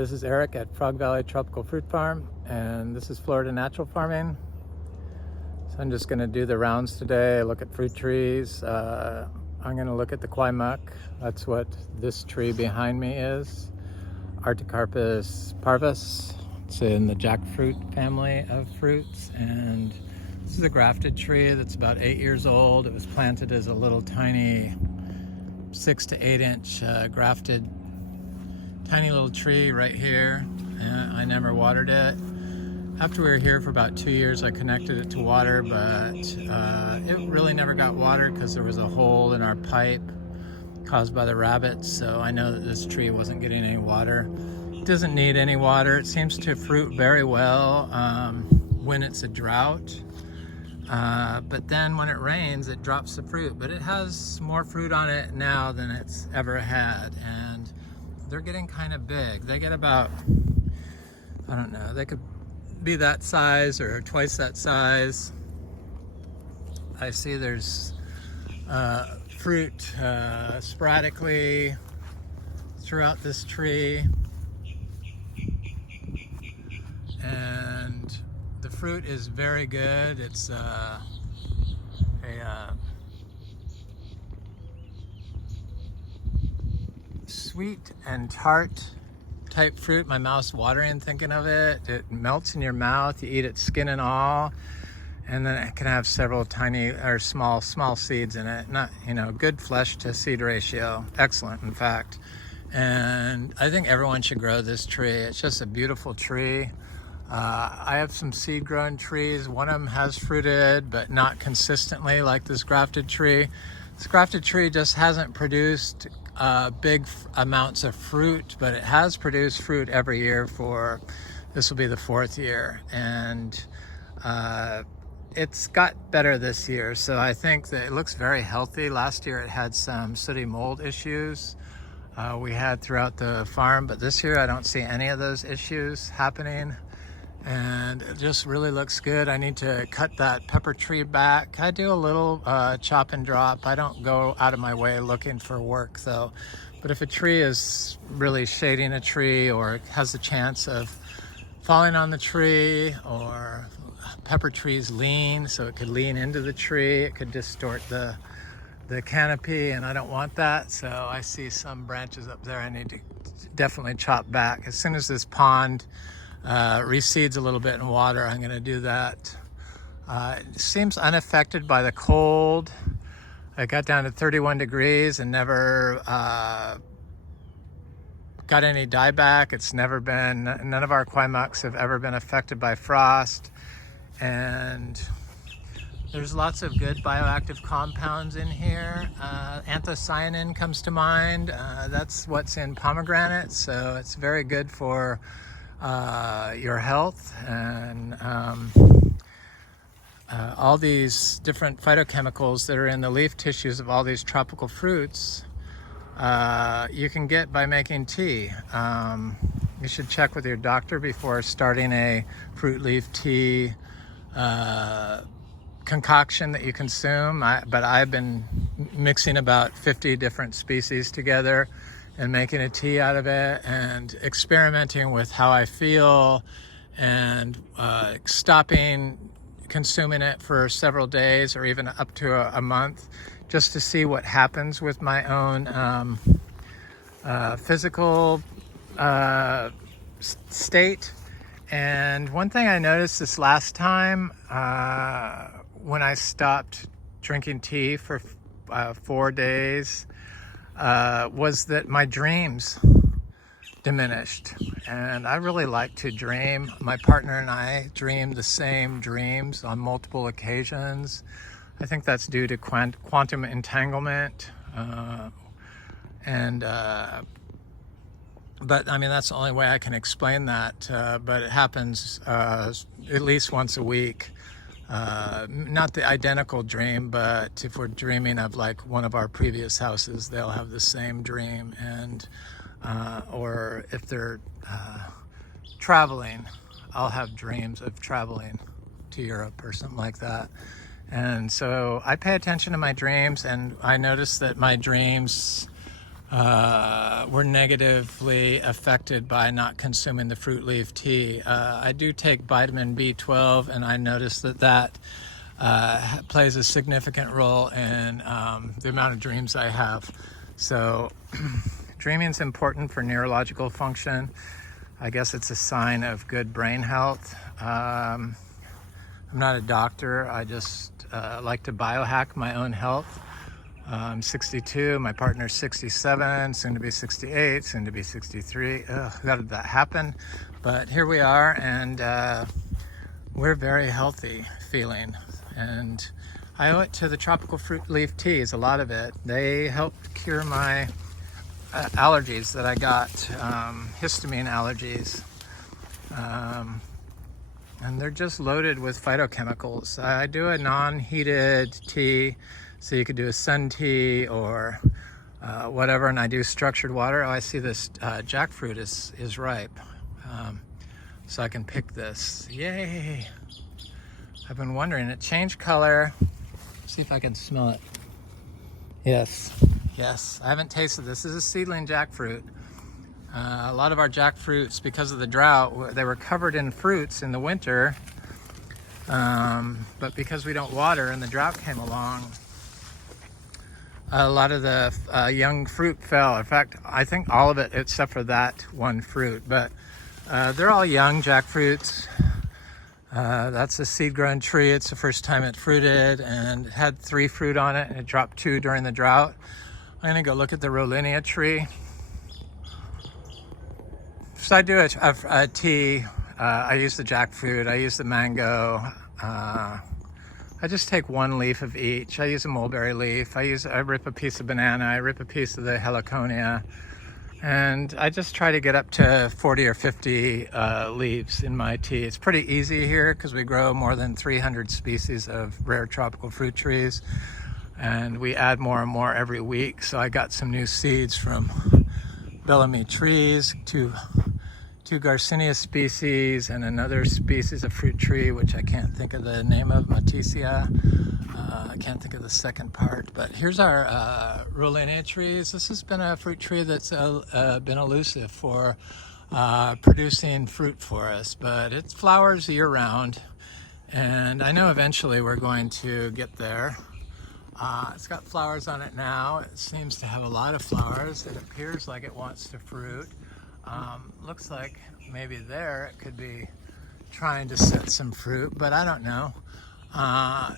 This is Eric at Frog Valley Tropical Fruit Farm, and this is Florida Natural Farming. So I'm just going to do the rounds today, look at fruit trees. I'm going to look at the Kwai Muk. That's what this tree behind me is. Artocarpus parvus. It's in the jackfruit family of fruits, and this is a grafted tree that's about 8 years old. It was planted as a little tiny 6 to 8 inch grafted tiny little tree right here. I never watered it. After we were here for about 2 years, I connected it to water, but it really never got watered because there was a hole in our pipe caused by the rabbits. So I know that this tree wasn't getting any water. It doesn't need any water. It seems to fruit very well when it's a drought. But then when it rains, it drops the fruit. But it has more fruit on it now than it's ever had. And they're getting kind of big. They get about, I don't know, they could be that size or twice that size. I see there's fruit sporadically throughout this tree. And the fruit is very good. It's sweet and tart type fruit. My mouth's watering thinking of it. It melts in your mouth. You eat it skin and all, and then it can have several tiny or small seeds in it. Not, good flesh to seed ratio. Excellent, in fact. And I think everyone should grow this tree. It's just a beautiful tree. I have some seed grown trees. One of them has fruited, but not consistently like this grafted tree. This grafted tree just hasn't produced big amounts of fruit, but it has produced fruit every year for, this will be the 4th year. And it's got better this year. So I think that it looks very healthy. Last year it had some sooty mold issues we had throughout the farm, but this year I don't see any of those issues happening. And it just really looks good. I need to cut that pepper tree back. I do a little chop and drop. I don't go out of my way looking for work though. But if a tree is really shading a tree, or has the chance of falling on the tree, or pepper trees lean, so it could lean into the tree, it could distort the canopy, and I don't want that. So I see some branches up there I need to definitely chop back. As soon as this pond reseeds a little bit in water, I'm going to do that. It seems unaffected by the cold. I got down to 31 degrees and never got any dieback. It's never been, none of our Kwai Muks have ever been affected by frost. And there's lots of good bioactive compounds in here. Anthocyanin comes to mind. That's what's in pomegranate, so it's very good for your health. And all these different phytochemicals that are in the leaf tissues of all these tropical fruits, you can get by making tea. You should check with your doctor before starting a fruit leaf tea concoction that you consume. But I've been mixing about 50 different species together and making a tea out of it, and experimenting with how I feel, and stopping consuming it for several days or even up to a month, just to see what happens with my own physical state. And one thing I noticed this last time when I stopped drinking tea for 4 days was that my dreams diminished. And I really like to dream. My partner and I dream the same dreams on multiple occasions. I think that's due to quantum entanglement. But I mean, that's the only way I can explain that. But it happens at least once a week. Not the identical dream, but if we're dreaming of like one of our previous houses, they'll have the same dream. And or if they're traveling, I'll have dreams of traveling to Europe or something like that. And so I pay attention to my dreams, and I notice that my dreams were negatively affected by not consuming the fruit leaf tea. I do take vitamin B12, and I noticed that plays a significant role in the amount of dreams I have. So dreaming is important for neurological function. I guess it's a sign of good brain health. I'm not a doctor. I just like to biohack my own health. I'm 62, my partner's 67, soon to be 68, soon to be 63. Ugh, how did that happen? But here we are, and we're very healthy feeling. And I owe it to the tropical fruit leaf teas, a lot of it. They helped cure my allergies that I got, histamine allergies. And they're just loaded with phytochemicals. I do a non-heated tea, so you could do a sun tea or whatever, and I do structured water. Oh, I see this jackfruit is ripe, so I can pick this. Yay! I've been wondering, it changed color. See if I can smell it. Yes, yes, I haven't tasted this. This is a seedling jackfruit. A lot of our jackfruits, because of the drought, they were covered in fruits in the winter, but because we don't water and the drought came along, a lot of the young fruit fell. In fact, I think all of it except for that one fruit, but they're all young jackfruits. That's a seed-grown tree. It's the first time it fruited, and it had 3 fruit on it, and it dropped 2 during the drought. I'm gonna go look at the Rollinia tree. So I do a tea. I use the jackfruit, I use the mango. I just take 1 leaf of each. I use a mulberry leaf. I rip a piece of banana. I rip a piece of the heliconia. And I just try to get up to 40 or 50 leaves in my tea. It's pretty easy here because we grow more than 300 species of rare tropical fruit trees. And we add more and more every week. So I got some new seeds from Bellamy trees, two Garcinia species, and another species of fruit tree, which I can't think of the name of, Matisia. I can't think of the second part, but here's our Rollinia trees. This has been a fruit tree that's been elusive for producing fruit for us, but it flowers year round, and I know eventually we're going to get there. It's got flowers on it now. It seems to have a lot of flowers. It appears like it wants to fruit. Looks like maybe there it could be trying to set some fruit, but I don't know.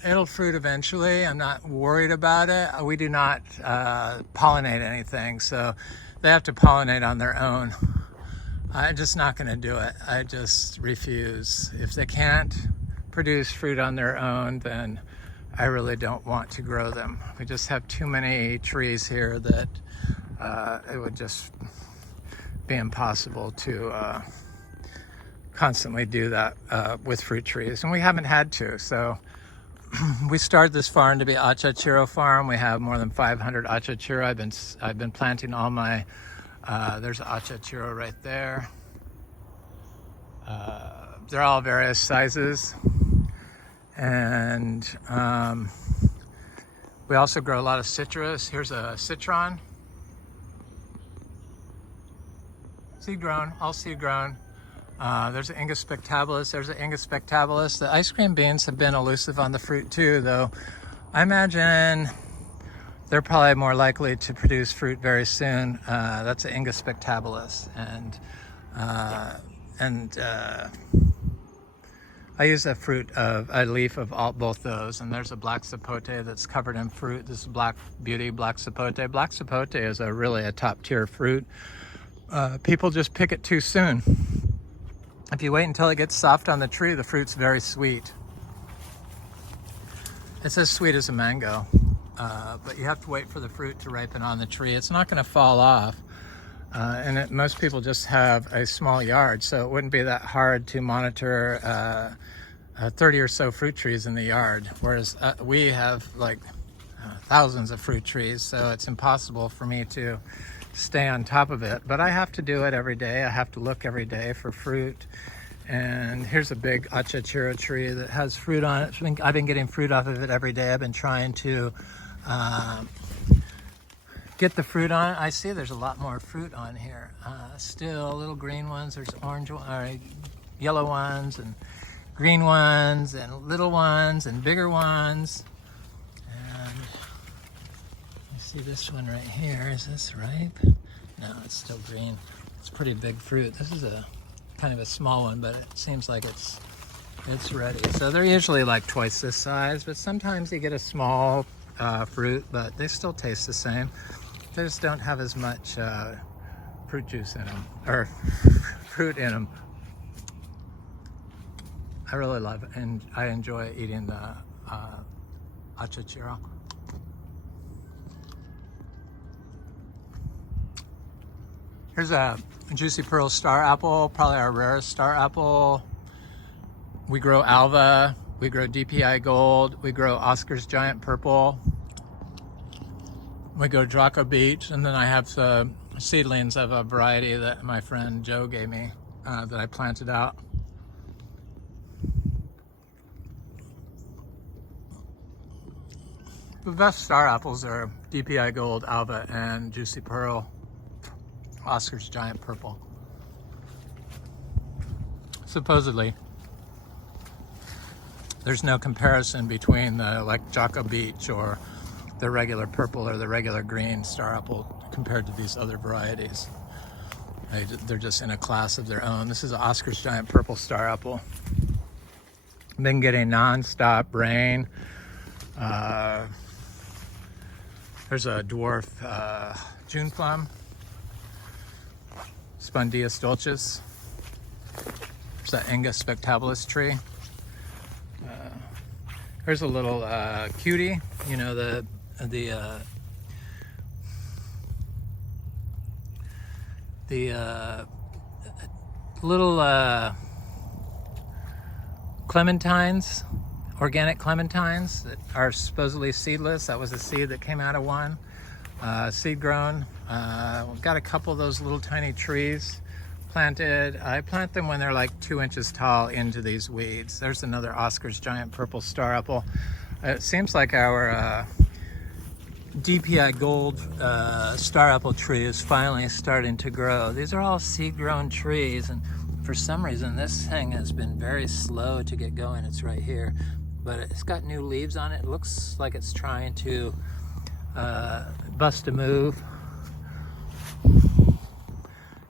It'll fruit eventually. I'm not worried about it. We do not pollinate anything, so they have to pollinate on their own. I'm just not going to do it. I just refuse. If they can't produce fruit on their own, then I really don't want to grow them. We just have too many trees here that it would just be impossible to constantly do that with fruit trees, and we haven't had to. So we started this farm to be Achachairu farm. We have more than 500 Achachairu. I've been planting all my. There's Achachairu right there. They're all various sizes, and we also grow a lot of citrus. Here's a citron. Seed grown, all seed grown. There's an Ingus spectabilis. There's an Ingus spectabilis. The ice cream beans have been elusive on the fruit too, though. I imagine they're probably more likely to produce fruit very soon. That's an Ingus spectabilis, and I use a leaf of both those. And there's a black sapote that's covered in fruit. This is Black Beauty black sapote. Black sapote is really a top tier fruit. People just pick it too soon. If you wait until it gets soft on the tree, the fruit's very sweet. It's as sweet as a mango, but you have to wait for the fruit to ripen on the tree. It's not going to fall off, and most people just have a small yard, so it wouldn't be that hard to monitor 30 or so fruit trees in the yard, whereas we have like thousands of fruit trees, so it's impossible for me to stay on top of it. But I have to do it every day. I have to look every day for fruit. And here's a big Achachairu tree that has fruit on it. I've been getting fruit off of it every day. I've been trying to get the fruit on it. I see there's a lot more fruit on here. Still little green ones. There's orange or yellow ones and green ones and little ones and bigger ones. And you see this one right here. Is this ripe? No, it's still green. It's pretty big fruit. This is a kind of a small one, but it seems like it's ready. So they're usually like twice this size, but sometimes you get a small fruit, but they still taste the same. They just don't have as much fruit juice in them, or fruit in them. I really love it, and I enjoy eating the Achachairu. Here's a juicy pearl star apple, probably our rarest star apple. We grow Alva, we grow DPI Gold, we grow Oscar's Giant Purple, we grow Draco Beach, and then I have the seedlings of a variety that my friend Joe gave me that I planted out. The best star apples are DPI Gold, Alva, and Juicy Pearl, Oscar's Giant Purple. Supposedly, there's no comparison between the like Draco Beach or the regular purple or the regular green star apple compared to these other varieties. They're just in a class of their own. This is an Oscar's Giant Purple star apple. I've been getting non-stop rain. There's a dwarf June plum, Spondius dulcis. There's that Angus spectabilis tree. There's a little cutie, you know, the little clementines, organic clementines that are supposedly seedless. That was a seed that came out of one, seed grown. We've got a couple of those little tiny trees planted. I plant them when they're like 2 inches tall into these weeds. There's another Oscar's Giant Purple star apple. It seems like our DPI Gold star apple tree is finally starting to grow. These are all seed grown trees, and for some reason this thing has been very slow to get going. It's right here, but it's got new leaves on it. It looks like it's trying to bust a move.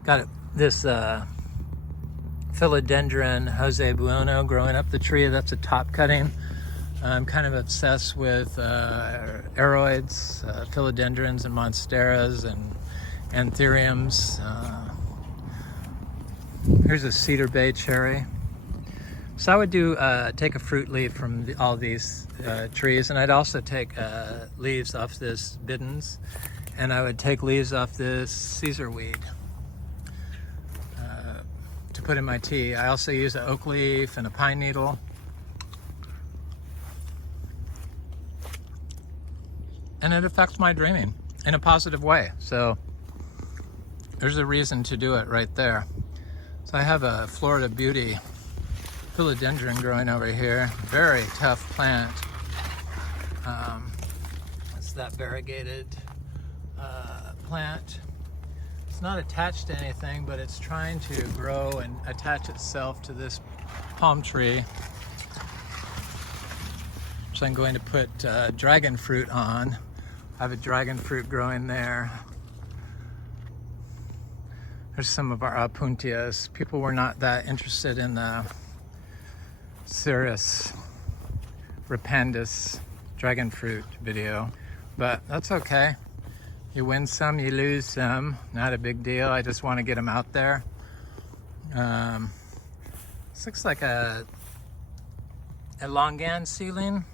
Got this philodendron Jose Bueno growing up the tree. That's a top cutting. I'm kind of obsessed with aroids, philodendrons and monsteras and anthuriums. Here's a cedar bay cherry. So I would take a fruit leaf from all these trees, and I'd also take leaves off this Biddens, and I would take leaves off this Caesar weed to put in my tea. I also use an oak leaf and a pine needle. And it affects my dreaming in a positive way. So there's a reason to do it right there. So I have a Florida Beauty philodendron growing over here. Very tough plant. It's that variegated plant. It's not attached to anything, but it's trying to grow and attach itself to this palm tree. So I'm going to put dragon fruit on. I have a dragon fruit growing there. There's some of our Apuntias. People were not that interested in the Ceres Repandus dragon fruit video, but that's okay. You win some, you lose some. Not a big deal. I just want to get them out there. This looks like a longan ceiling.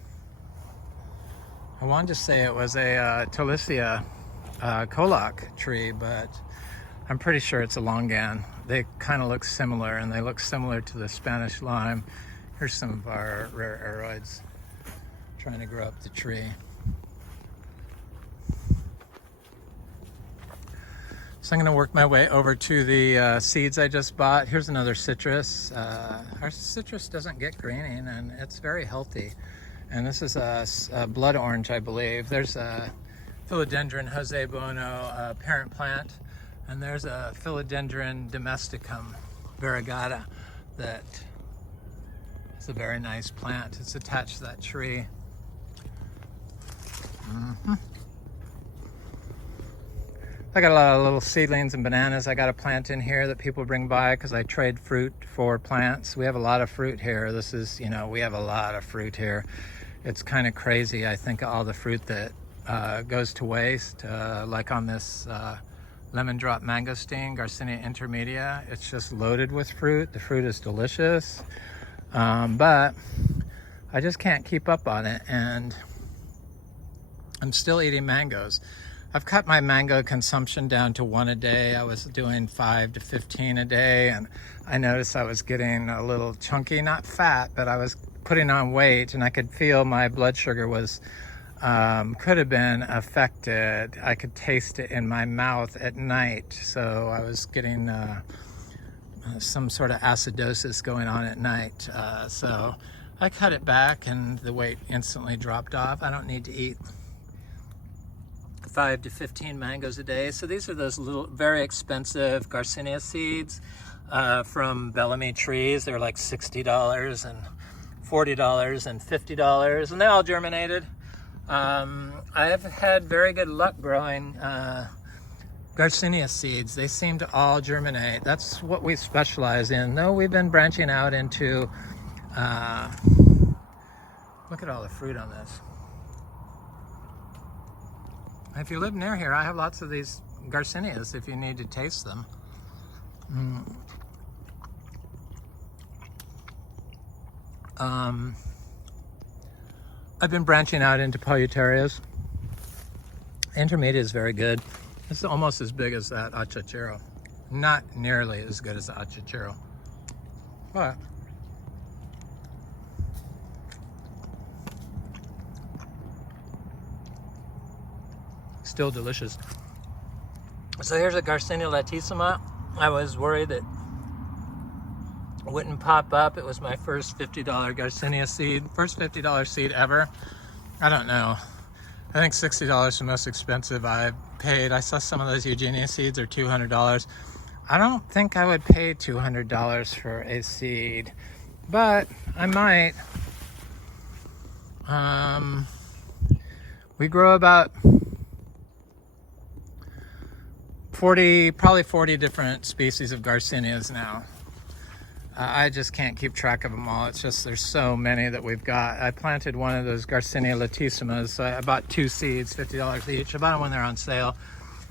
I wanted to say it was a Talicia colac tree, but I'm pretty sure it's a longan. They kind of look similar, and they look similar to the Spanish lime. Here's some of our rare aroids trying to grow up the tree. So I'm going to work my way over to the seeds I just bought. Here's another citrus. Our citrus doesn't get greening, and it's very healthy. And this is a blood orange, I believe. There's philodendron Jose Bono parent plant, and there's a philodendron domesticum variegata that is a very nice plant. It's attached to that tree. I got a lot of little seedlings and bananas I got a plant in here that people bring by because I trade fruit for plants. We have a lot of fruit here. This is, you know, we have a lot of fruit here. It's kind of crazy. I think all the fruit that goes to waste, like on this lemon drop mangosteen, Garcinia intermedia, it's just loaded with fruit. The fruit is delicious, but I just can't keep up on it, and I'm still eating mangoes. I've cut my mango consumption down to 1 a day. I was doing 5 to 15 a day, and I noticed I was getting a little chunky, not fat, but I was putting on weight, and I could feel my blood sugar was, could have been affected. I could taste it in my mouth at night. So I was getting some sort of acidosis going on at night. So I cut it back and the weight instantly dropped off. I don't need to eat 5 to 15 mangoes a day. So these are those little, very expensive Garcinia seeds from Bellamy trees. They're like $60 and $40 and $50, and they all germinated. I have had very good luck growing Garcinia seeds. They seem to all germinate. That's what we specialize in. Though we've been branching out into, look at all the fruit on this. If you live near here, I have lots of these Garcinias if you need to taste them. I've been branching out into Polyterias. Intermedia is very good. It's almost as big as that Achachairu. Not nearly as good as the Achachairu, but still delicious. So here's a Garcinia latissima. I was worried that it wouldn't pop up. It was my first $50 Garcinia seed, first $50 seed ever. I don't know. I think $60 is the most expensive I've paid. I saw some of those Eugenia seeds are $200. I don't think I would pay $200 for a seed, but I might. We grow about 40 different species of Garcinias now. I just can't keep track of them all. It's just there's so many that we've got. I planted one of those Garcinia latissimas. So I bought 2 seeds, $50 each. I bought them when they're on sale,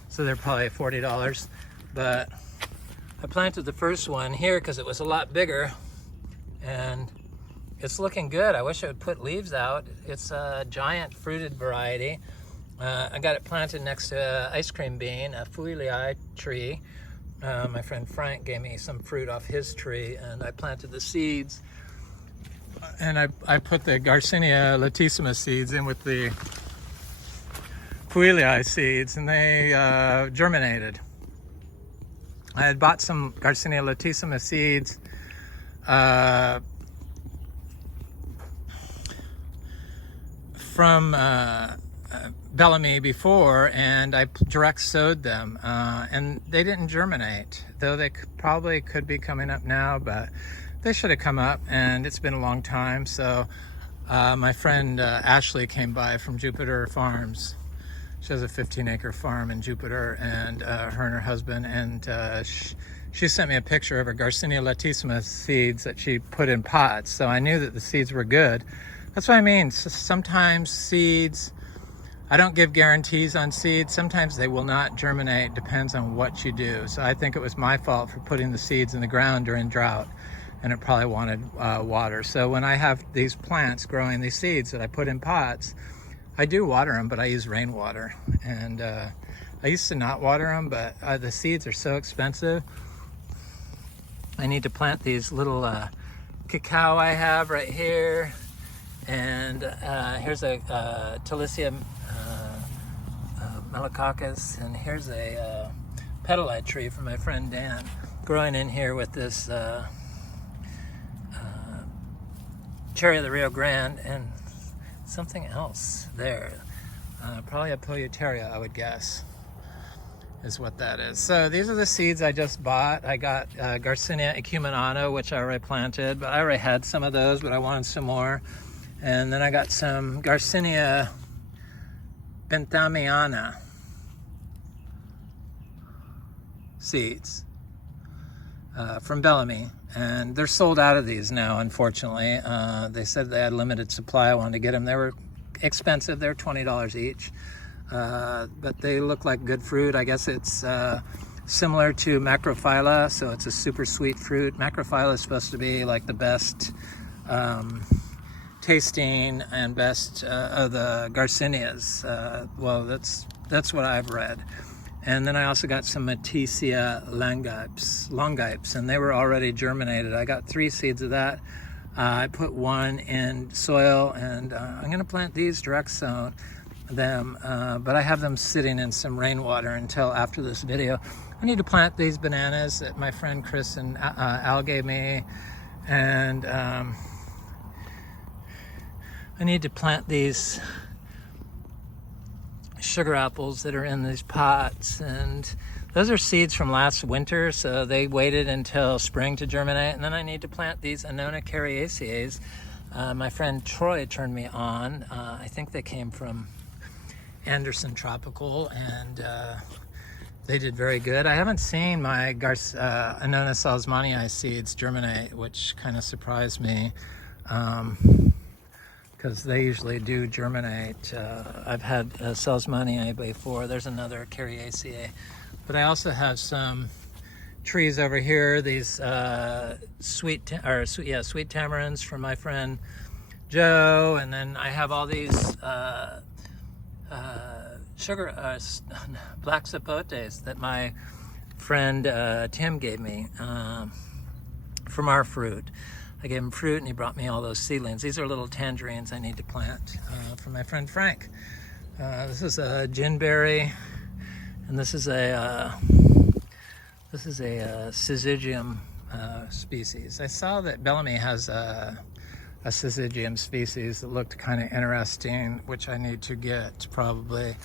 so they're probably $40. But I planted the first one here because it was a lot bigger, and it's looking good. I wish I would put leaves out. It's a giant fruited variety. I got it planted next to an ice cream bean, a fuilii tree. My friend Frank gave me some fruit off his tree, and I planted the seeds. And I put the Garcinia latissima seeds in with the fuilii seeds, and they germinated. I had bought some Garcinia latissima seeds from Bellamy before, and I direct sowed them, and they didn't germinate, though they probably could be coming up now, but they should have come up, and it's been a long time. So my friend Ashley came by from Jupiter Farms. She has a 15-acre farm in Jupiter, and her and her husband, and she sent me a picture of her Garcinia latissima seeds that she put in pots, so I knew that the seeds were good. That's what I mean. Sometimes seeds, I don't give guarantees on seeds. Sometimes they will not germinate, depends on what you do. So I think it was my fault for putting the seeds in the ground during drought, and it probably wanted water. So when I have these plants growing these seeds that I put in pots, I do water them, but I use rainwater. And I used to not water them, but the seeds are so expensive. I need to plant these little cacao I have right here. And here's a Talicia melicoccus, and here's a petalite tree from my friend Dan, growing in here with this cherry of the Rio Grande and something else there. Probably a Polyteria, I would guess, is what that is. So these are the seeds I just bought. I got Garcinia acuminata, which I already planted, but I already had some of those, but I wanted some more. And then I got some Garcinia benthamiana seeds from Bellamy, and they're sold out of these now, unfortunately. They said they had limited supply. I wanted to get them. They were expensive. They're $20 each, but they look like good fruit. I guess it's similar to macrophylla, so it's a super sweet fruit. Macrophylla is supposed to be like the best tasting and best of the Garcinias. Well, that's what I've read. And then I also got some Matisia longipes, and they were already germinated. I got 3 seeds of that. I put 1 in soil, and I'm gonna plant these direct sown them, but I have them sitting in some rainwater until after this video. I need to plant these bananas that my friend Chris and Al gave me, and I need to plant these sugar apples that are in these pots, and those are seeds from last winter, so they waited until spring to germinate. And then I need to plant these Annona cariaceae. My friend Troy turned me on. I think they came from Anderson Tropical, and they did very good. I haven't seen my Annona salzmanii seeds germinate, which kind of surprised me. Because they usually do germinate. I've had salzmanii before. There's another cariaceae. But I also have some trees over here. These sweet tamarinds from my friend Joe, and then I have all these black sapotes that my friend Tim gave me from our fruit. I gave him fruit, and he brought me all those seedlings. These are little tangerines I need to plant from my friend Frank. This is a ginberry, and this is a syzygium species. I saw that Bellamy has a syzygium species that looked kind of interesting, which I need to get, probably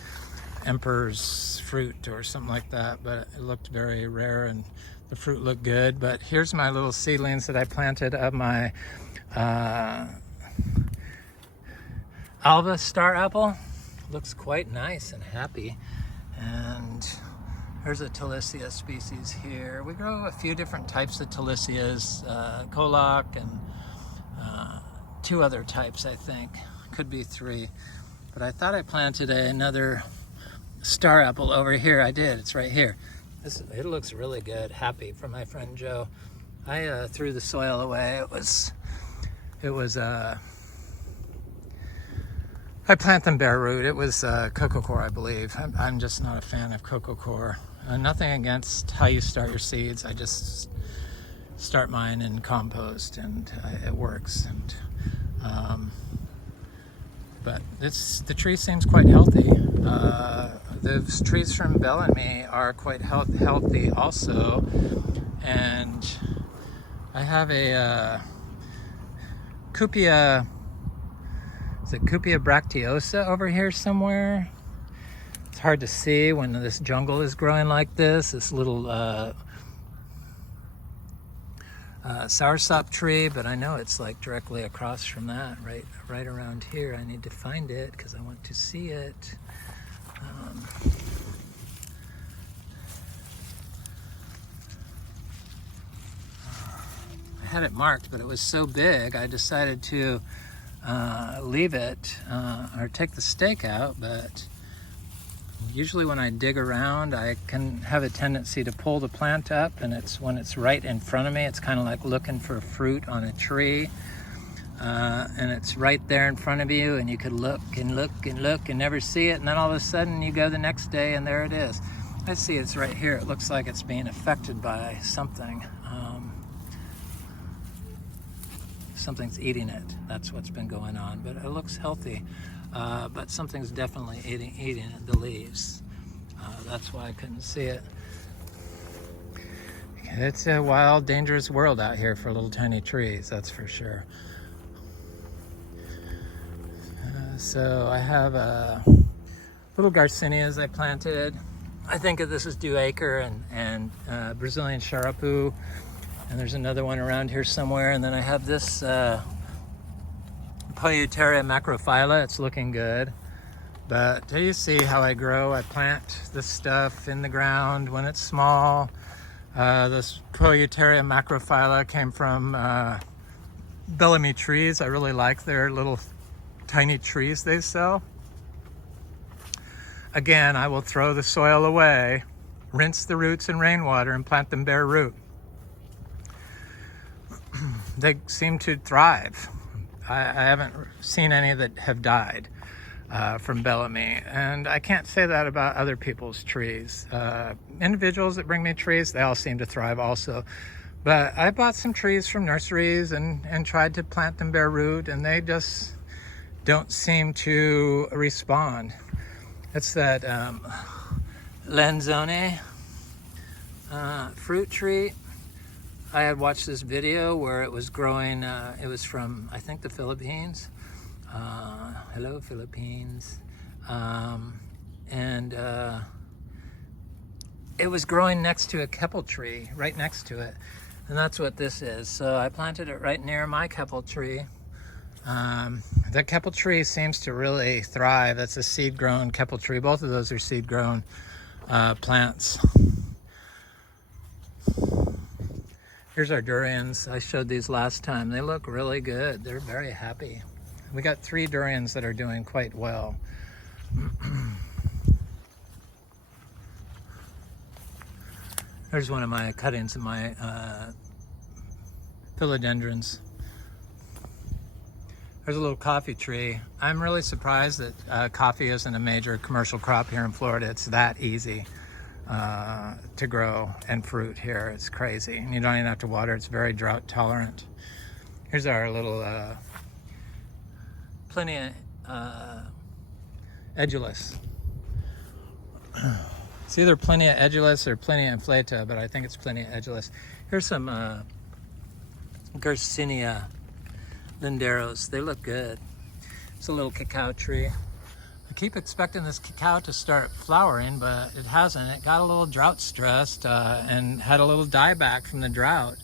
emperor's fruit or something like that, but it looked very rare and the fruit looked good. But here's my little seedlings that I planted of my Alba star apple. Looks quite nice and happy. And there's a Talicia species here. We grow a few different types of Talicias, Colac and 2 other types, I think. Could be 3. But I thought I planted another star apple over here. I did. It's right here. It looks really good. Happy from my friend Joe. I threw the soil away. It was I plant them bare root. It was coco coir, I believe. I'm just not a fan of coco coir. Nothing against how you start your seeds. I just start mine in compost, and it works. And but the tree seems quite healthy. The trees from Bellamy are quite healthy also, and I have a Couepia. Is it Couepia bracteosa over here somewhere? It's hard to see when this jungle is growing like this. This little soursop tree, but I know it's like directly across from that, right around here. I need to find it because I want to see it. I had it marked, but it was so big I decided to leave it or take the stake out. But usually when I dig around, I can have a tendency to pull the plant up, and when it's right in front of me, it's kind of like looking for fruit on a tree. And it's right there in front of you, and you could look and look and look and never see it, and then all of a sudden you go the next day and there it is. I see it's right here. It looks like it's being affected by something. Something's eating it. That's what's been going on, but it looks healthy. But something's definitely eating the leaves. That's why I couldn't see it. It's a wild, dangerous world out here for little tiny trees, that's for sure. So I have little Garcinias I planted. I think this is Dewacre and Brazilian Charapu. And there's another one around here somewhere. And then I have this Polyeuteria macrophylla. It's looking good. But do you see how I grow? I plant this stuff in the ground when it's small. This Polyeuteria macrophylla came from Bellamy trees. I really like their little tiny trees they sell. Again, I will throw the soil away, rinse the roots in rainwater, and plant them bare root. They seem to thrive. I haven't seen any that have died from Bellamy, and I can't say that about other people's trees. Individuals that bring me trees, they all seem to thrive also. But I bought some trees from nurseries and tried to plant them bare root, and they just don't seem to respond. It's that Lanzone fruit tree. I had watched this video where it was growing, it was from, I think, the Philippines. Hello, Philippines. It was growing next to a keppel tree, right next to it. And that's what this is. So I planted it right near my keppel tree. The keppel tree seems to really thrive. That's a seed-grown keppel tree. Both of those are seed-grown plants. Here's our durians. I showed these last time. They look really good. They're very happy. We got 3 durians that are doing quite well. There's one of my cuttings of my philodendrons. There's a little coffee tree. I'm really surprised that coffee isn't a major commercial crop here in Florida. It's that easy to grow and fruit here. It's crazy. And you don't even have to water. It's very drought tolerant. Here's our little Plinia edulis. It's either Plinia edulis or Plinia inflata, but I think it's Plinia edulis. Here's some Garcinia linderos. They look good. It's a little cacao tree. I keep expecting this cacao to start flowering, but it hasn't. It got a little drought stressed and had a little dieback from the drought.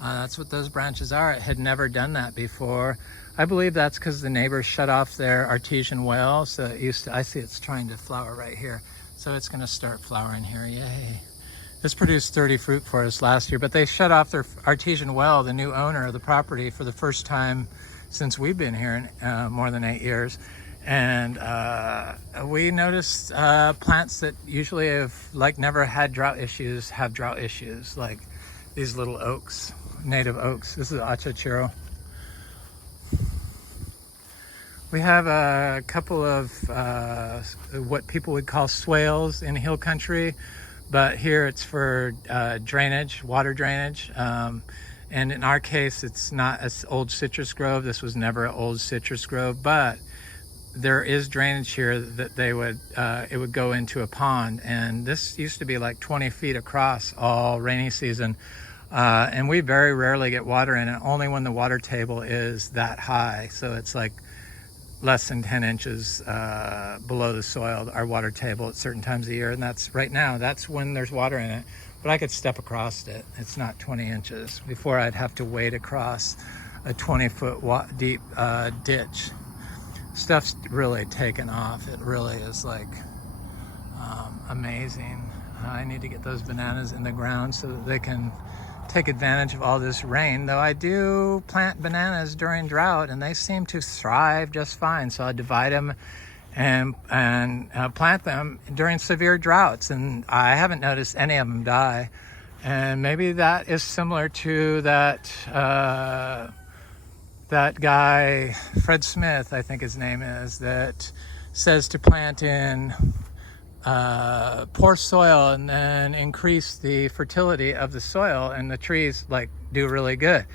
That's what those branches are. It had never done that before. I believe that's because the neighbors shut off their artesian well, so it used to, I see it's trying to flower right here. So it's gonna start flowering here, yay. This produced 30 fruit for us last year, but they shut off their artesian well, the new owner of the property, for the first time since we've been here in more than 8 years. And we noticed plants that usually have never had drought issues have drought issues, like these little oaks, native oaks. This is Achachairu. We have a couple of what people would call swales in hill country, but here it's for drainage, water drainage. And in our case, it's not an old citrus grove. This was never an old citrus grove, but there is drainage here that they would, it would go into a pond. And this used to be like 20 feet across all rainy season. And we very rarely get water in it, only when the water table is that high. So it's like less than 10 inches below the soil, our water table at certain times of year. And that's right now, that's when there's water in it. But I could step across it. It's not 20 inches. Before I'd have to wade across a 20-foot deep ditch. Stuff's really taken off. It really is like amazing. I need to get those bananas in the ground so that they can take advantage of all this rain, though I do plant bananas during drought and they seem to thrive just fine. So I divide them and plant them during severe droughts, and I haven't noticed any of them die. And maybe that is similar to that that guy Fred Smith, I think his name is, that says to plant in poor soil and then increase the fertility of the soil, and the trees do really good.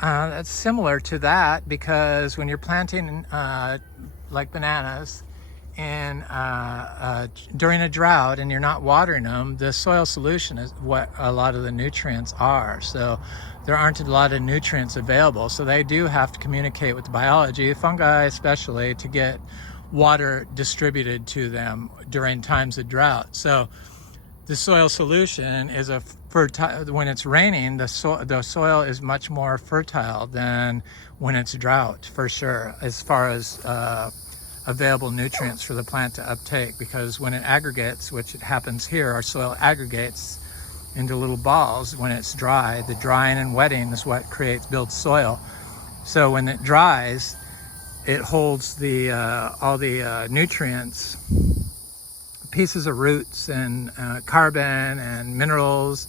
That's similar to that, because when you're planting like bananas and during a drought and you're not watering them, the soil solution is what a lot of the nutrients are. So there aren't a lot of nutrients available. So they do have to communicate with the biology, fungi especially, to get water distributed to them during times of drought. So the soil solution is a fertile, when it's raining, the soil is much more fertile than when it's drought, for sure, as far as available nutrients for the plant to uptake, because when it aggregates, which it happens here, our soil aggregates into little balls when it's dry. The drying and wetting is what builds soil. So when it dries, it holds all the nutrients, pieces of roots and carbon and minerals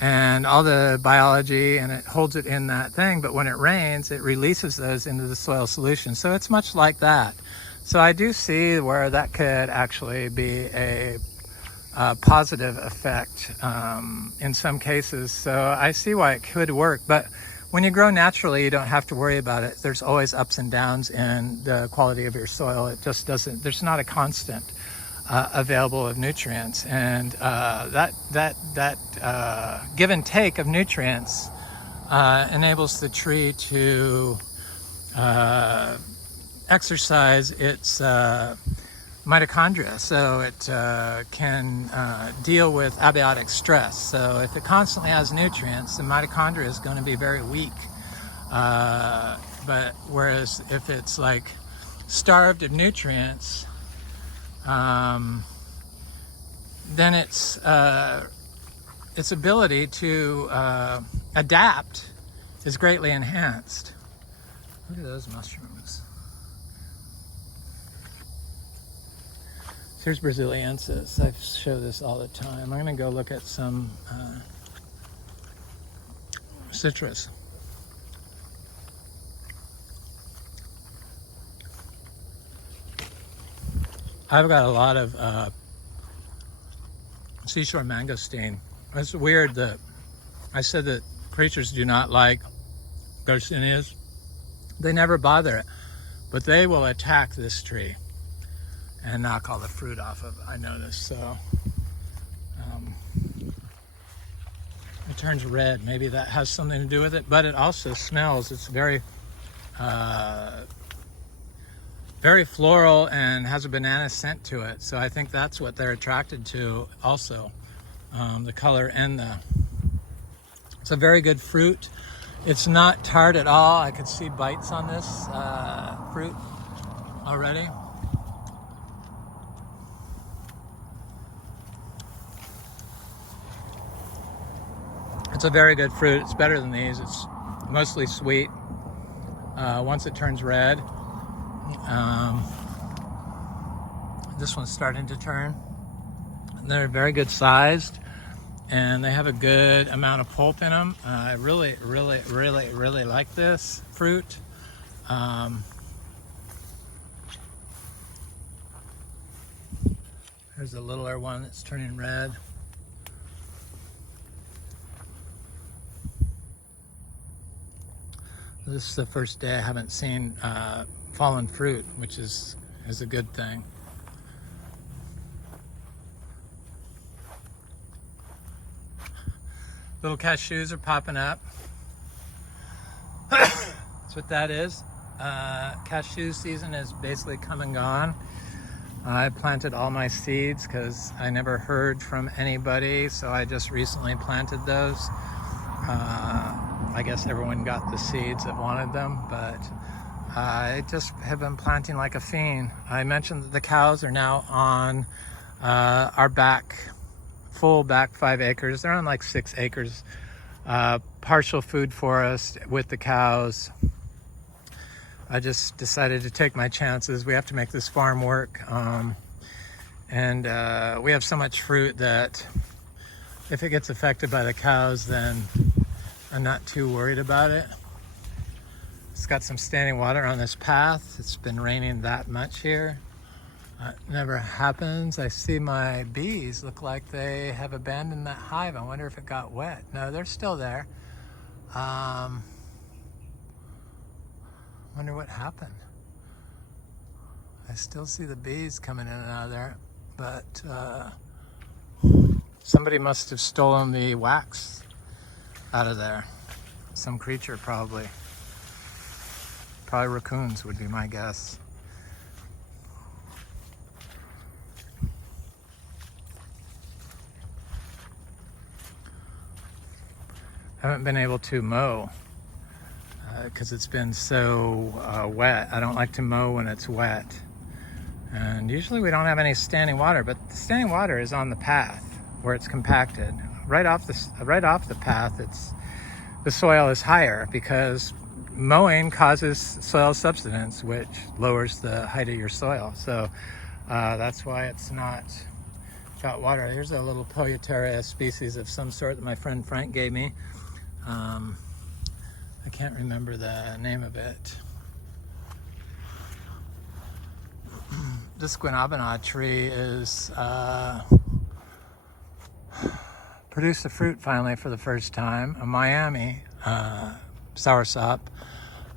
and all the biology, and it holds it in that thing. But when it rains, it releases those into the soil solution. So it's much like that. So I do see where that could actually be a positive effect in some cases. So I see why it could work. But when you grow naturally, you don't have to worry about it. There's always ups and downs in the quality of your soil. It just doesn't, there's not a constant available of nutrients. And that give and take of nutrients enables the tree to exercise its mitochondria, so it can deal with abiotic stress. So if it constantly has nutrients, the mitochondria is going to be very weak. But whereas if it's like starved of nutrients, then its ability to adapt is greatly enhanced. Look at those mushrooms. Here's Braziliensis. I show this all the time. I'm going to go look at some citrus. I've got a lot of seashore mangosteen. It's weird that I said that creatures do not like Garcinias. They never bother it, but they will attack this tree and knock all the fruit off of it. I noticed. So it turns red. Maybe that has something to do with it, but it also smells. It's very very floral and has a banana scent to it. So I think that's what they're attracted to also, the color and it's a very good fruit. It's not tart at all. I could see bites on this fruit already. It's a very good fruit. It's better than these. It's mostly sweet once it turns red. This one's starting to turn. They're very good sized and they have a good amount of pulp in them. I really like this fruit. There's a littler one that's turning red. This is the first day I haven't seen fallen fruit, which is a good thing. Little cashews are popping up. That's what that is. Cashew season is basically come and gone. I planted all my seeds because I never heard from anybody, so I just recently planted those. I guess everyone got the seeds that wanted them, but I just have been planting like a fiend. I mentioned that the cows are now on our full back 5 acres. They're on like 6 acres, partial food forest with the cows. I just decided to take my chances. We have to make this farm work. And we have so much fruit that if it gets affected by the cows, then I'm not too worried about it. It's got some standing water on this path. It's been raining that much here. It never happens. I see my bees look like they have abandoned that hive. I wonder if it got wet. No, they're still there. Wonder what happened. I still see the bees coming in and out of there, but somebody must have stolen the wax out of there. Some creature probably. Probably raccoons would be my guess. haven't been able to mow because it's been so wet. I don't like to mow when it's wet. And usually we don't have any standing water, but the standing water is on the path where it's compacted. Right off the path, the soil is higher because mowing causes soil subsidence, which lowers the height of your soil. So that's why it's not got water. Here's a little Polyteria species of some sort that my friend Frank gave me. I can't remember the name of it. This guanabana tree is produced a fruit finally for the first time, a Miami soursop,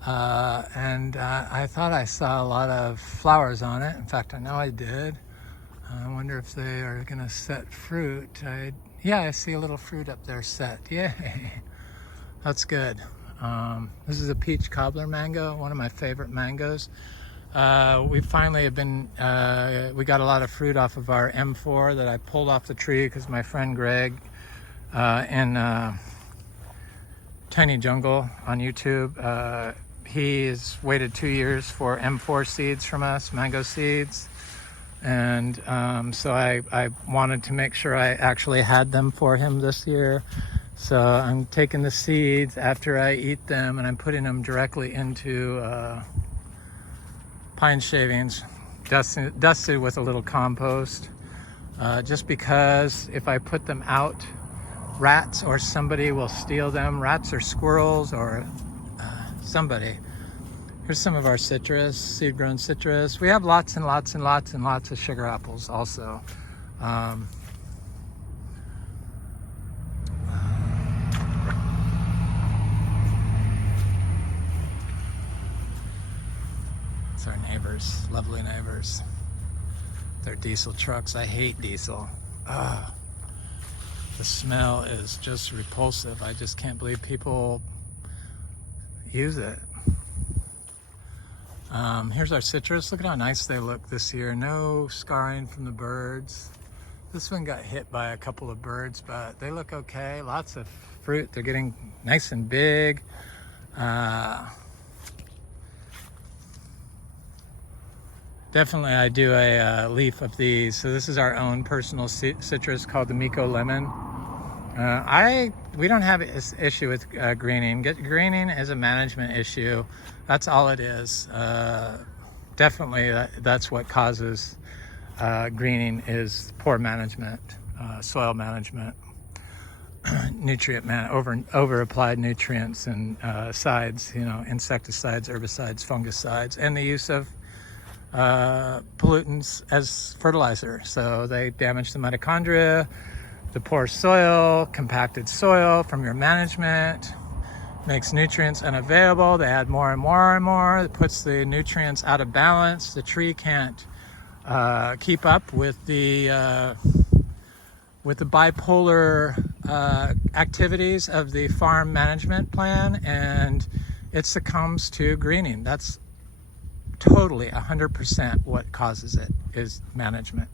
and I thought I saw a lot of flowers on it. In fact, I know I did. I wonder if they are going to set fruit. Yeah, I see a little fruit up there set. Yay! That's good. This is a peach cobbler mango, one of my favorite mangoes. We finally have been, we got a lot of fruit off of our M4 that I pulled off the tree because my friend Greg in Tiny Jungle on YouTube, he's waited 2 years for M4 seeds from us, mango seeds. And so I wanted to make sure I actually had them for him this year. So I'm taking the seeds after I eat them and I'm putting them directly into pine shavings, dusted with a little compost, just because if I put them out, rats or somebody will steal them, rats or squirrels or somebody. Here's some of our citrus, seed-grown citrus. We have lots and lots and lots and lots of sugar apples also. It's our neighbors, lovely neighbors. Their diesel trucks. I hate diesel. The smell is just repulsive. I just can't believe people use it. Here's our citrus. Look at how nice they look this year. No scarring from the birds. This one got hit by a couple of birds, but they look okay. Lots of fruit. They're getting nice and big. Definitely I do a leaf of these. So this is our own personal citrus called the Miko Lemon. We don't have an issue with greening. Greening is a management issue. That's all it is. Definitely that's what causes greening is poor management, soil management, nutrient over applied nutrients and sides, insecticides, herbicides, fungicides, and the use of pollutants as fertilizer. So they damage the mitochondria, the poor soil, compacted soil from your management, makes nutrients unavailable. They add more and more and more. It puts the nutrients out of balance. The tree can't keep up with the bipolar activities of the farm management plan, and it succumbs to greening. That's totally 100% what causes it is management.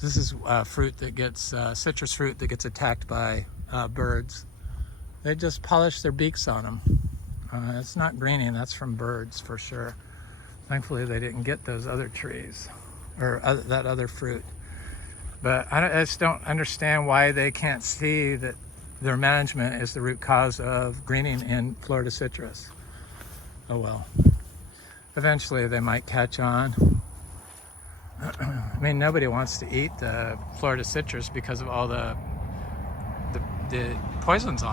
This is fruit that gets citrus fruit that gets attacked by birds. They just polish their beaks on them. It's not greening, that's from birds for sure. Thankfully they didn't get those other trees or that other fruit. But I just don't understand why they can't see that their management is the root cause of greening in Florida citrus. Oh well. Eventually they might catch on. I mean, nobody wants to eat the Florida citrus because of all the poisons on it.